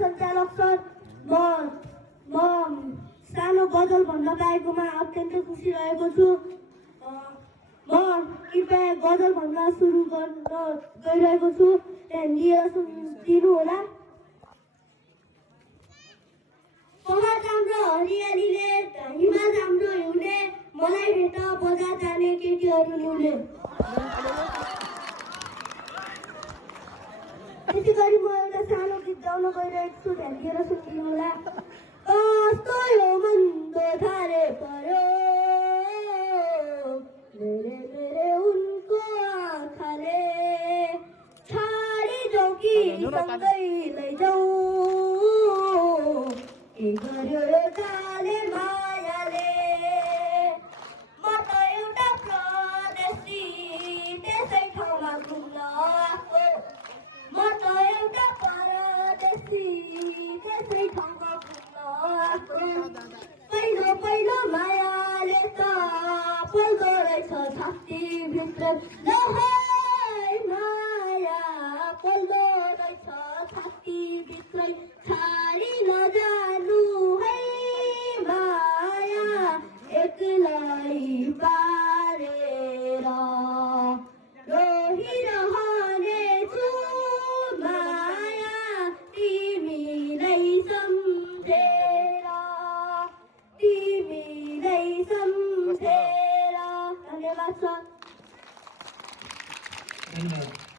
सञ्चालक सर, म सानो गजल भन्न पाएकोमा अत्यन्त खुसी रहेको छु। म कृपया गजल भन्न सुरु गर्न गइरहेको छु, लिएर सुनिदिनु होला। पहाड राम्रो हरियालीले, हिमाल राम्रो हिउँले, मलाई भेट बजार जाने केटीहरू न्युले। त्यसै गरी म एउटा सानो गीत गाउन गइरहेको छु, ध्यान दिएर सुनिदिनु होला। कस्तो यो मन्दो थारे पर्यो, मेरे मेरे उनको आँखाले, छाडी जाऊ कि सँगै लैजाऊ, के गर्यो यो काले मायाले। म त एउटा परदेशी त्यसै ठाउँमा घुम्न आएको, म त एउटा परदेशी त्यसै ठाउँमा घुम्न आएको। पहिलो पहिलो मायाले त पल्दो रहेछ छातीभित्र, लहै माया पल्दो रहेछ छातीभित्रै, छाडी नजानु है माया एक्लै पारेर, रोहिरहनेछु माया तिमीलाई सम्झेर, तिमीलाई सम्झेर। धन्यवाद सर।